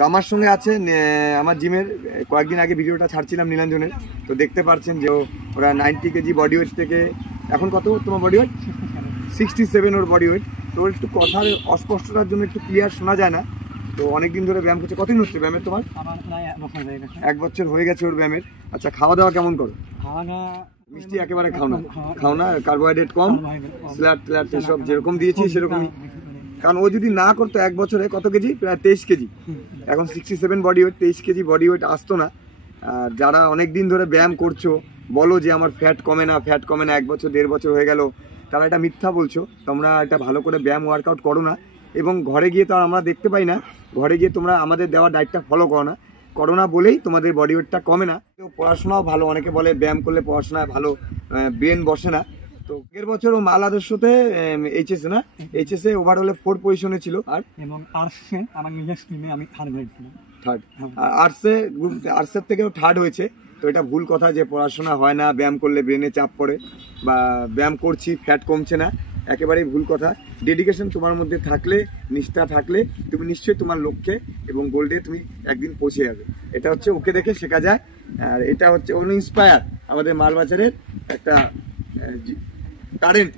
তো আমার সঙ্গে আছে আমার জিমের কয়েকদিন আগে ভিডিওটা ছাড়ছিলাম নীলাঞ্জনের, তো দেখতে পাচ্ছেন যে ওরা 90 কেজি বডি ওয়েট থেকে এখন কত তোমার বডি ওয়েট? 67 ওর বডি ওয়েট। তো ওর একটু কথার অস্পষ্টতার জন্য একটু ক্লিয়ার শোনা যায় না। তো অনেকদিন ধরে ব্যায়াম করছে। কতদিন হচ্ছে ব্যায়ামের তোমার? 1 বছর হয়ে গেছে ওর ব্যায়ামের। আচ্ছা, খাওয়া দাওয়া কেমন করো? মিষ্টি একেবারে খাও না, কার্বোহাইড্রেট কম, স্যালাড এসব যেরকম দিয়েছি সেরকমই। কারণ ও যদি না করতো 1 বছরে কত কেজি? প্রায় 23 কেজি। এখন 67 body weight, 23 KG body weight আসতো না। আর যারা অনেক দিন ধরে ব্যায়াম করছো, বলো যে আমার ফ্যাট কমে না 1 বছর 1.5 বছর হয়ে গেল, তারা এটা মিথ্যা বলছো। তোমরা এটা ভালো করে ব্যায়াম ওয়ার্কআউট করো না, এবং ঘরে গিয়ে তো আমরা দেখতে পাই না, ঘরে গিয়ে তোমরা আমাদের দেওয়া ডায়েটটা ফলো করো না বলেই তোমাদের বডি ওয়েটটা কমে না। তো পড়াশোনাও ভালো, অনেকে বলে ব্যায়াম করলে পড়াশোনায় ভালো ব্রেন বসে না। তো আগের বছর ও মাল আদর্শতে এইচএসে ওভারঅলে 4 পজিশনে ছিল। আর এবং আর্টসে আমার নিজের স্ট্রিমে আমি থার্ড হয়েছিলাম। আর আর্টসের থেকেও থার্ড হয়েছে। তো এটা ভুল কথা যে পড়াশোনা হয় না, ব্যায়াম করলে ব্রেনে চাপ পড়ে, বা ব্যায়াম করছি ফ্যাট কমছে না, একেবারেই ভুল কথা। ডেডিকেশন তোমার মধ্যে থাকলে, নিষ্ঠা থাকলে, তুমি নিশ্চয়ই তোমার লক্ষ্যে এবং গোল্ডে তুমি একদিন পৌঁছে যাবে। এটা হচ্ছে ওকে দেখে শেখা যায়। আর এটা হচ্ছে ইন্সপায়ার আমাদের মালবাজারের একটা কারেন্ট